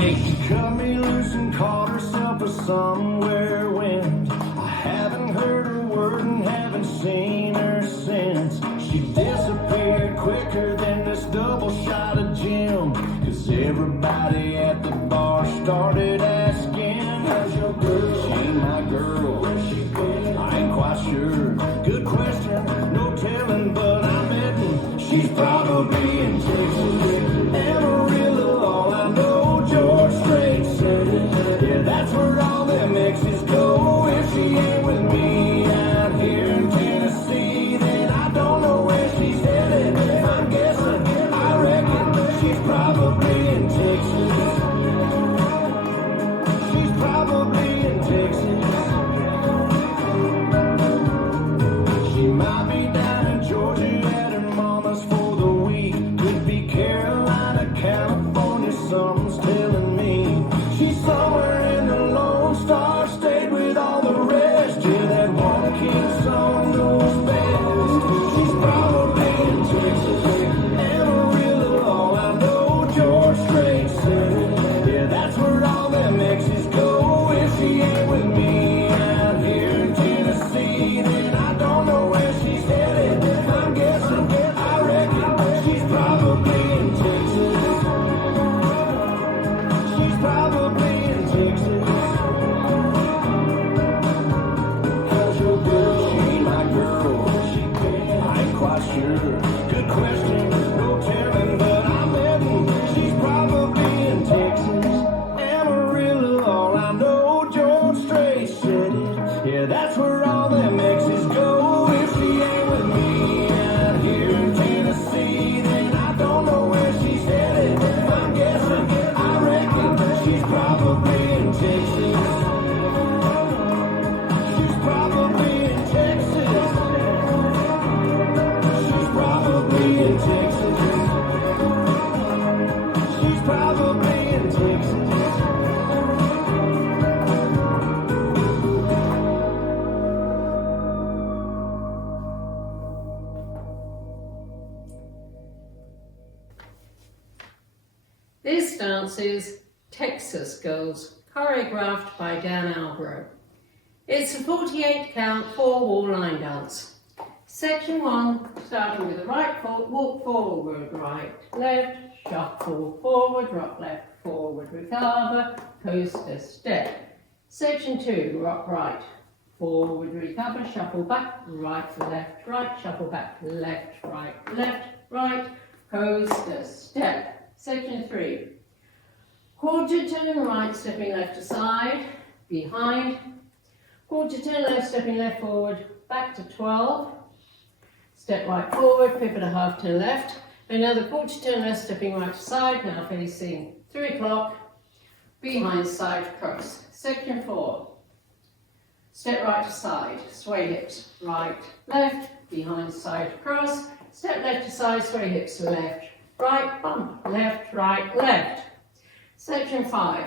She cut me loose and caught herself a somewhere wind. I haven't heard her word and haven't seen her since. She disappeared quicker than this double shot of gin. 'Cause everybody at the bar started asking, how's your girl? She ain't my girl. Where's she been? I ain't quite sure. Good question, no telling, but I'm betting she's probably in Texas. Amarillo, all I know, George Strait said it. Yeah, that's where all them exes go. If she ain't with me out here in Tennessee, then I don't know where she's headed. I'm guessing, I reckon she's probably in Texas. She's probably in Texas. She might be down in Georgia at her mama's for the week. Could be Carolina, California, something's telling me. She's somewhere in the Lone Star State with all the rest. Yeah, that one kid song knows best. She's probably in Texas. Amarillo, all I know, George Strait said it. Yeah, that's where all them exes go. If she ain't with me out here in Tennessee, then I don't know where she's headed. I'm guessing, I reckon she's probably in Texas. She's probably in Texas. How's your girl? She ain't my girl. I ain't quite sure. Good question, no telling, but I'm betting she's probably in Texas. Amarillo, all I know, George Strait said it. Yeah, that's where all them exes go. If she ain't with me out here in Tennessee, then I don't know where she's headed. I'm guessing, I reckon she's probably in Texas. She's probably in Texas. She's probably in Texas. She's probably in Texas. This dance is Texas Girls, choreographed by Dan Albro. It's a 48 count 4-wall line dance. Section 1, starting with the right foot, walk forward, right, left, shuffle, forward, rock left, forward, recover, coaster, step. Section 2, rock right, forward, recover, shuffle back, right, left, right, shuffle back, left, right, coaster, step. Section 3, quarter turn right, stepping left to side, behind, quarter turn left, stepping left forward, back to 12, step right forward, pivot a half turn left, another quarter turn left, stepping right to side, now facing 3 o'clock, behind side cross. Section 4, step right to side, sway hips, right, left, behind side cross, step left to side, sway hips left, right, bump, left, right, left. Section 5,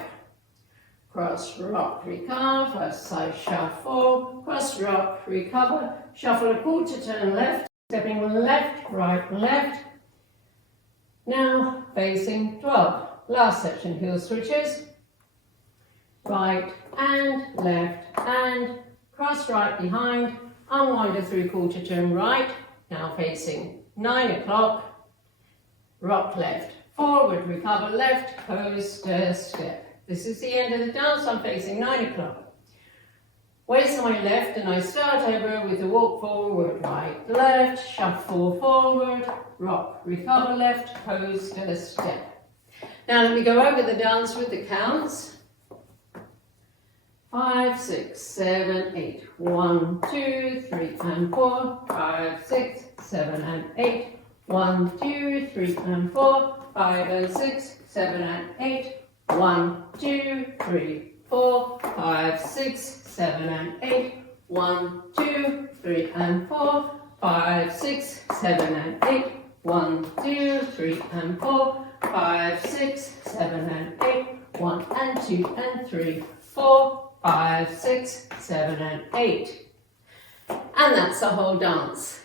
cross, rock, recover, first side shuffle, cross, rock, recover, shuffle a quarter turn left, stepping left, right, left. Now facing 12. Last section, heel switches, right and left and cross right behind, unwind a 3/4 turn right, now facing 9 o'clock, rock left, forward, recover left, coaster, step. This is the end of the dance. I'm facing 9 o'clock. Waist on my left and I start over with the walk forward, right, left, shuffle forward, rock, recover left, coaster, step. Now let me go over the dance with the counts. 5, 6, 7, 8. 1, 2, 3 and 4. 5, 6, 7 and 8. 1, 2, 3 and 4. 5 and 6, 7 and 8. 1, 2, 3, 4. 5, 6, 7 and 8. 1, 2, 3 and 4. 5, 6, 7 and 8. 1, 2, 3 and 4. 5, 6, 7 and 8. 1 and 2 and 3, 4. 5, 6, 7 and 8. And that's the whole dance.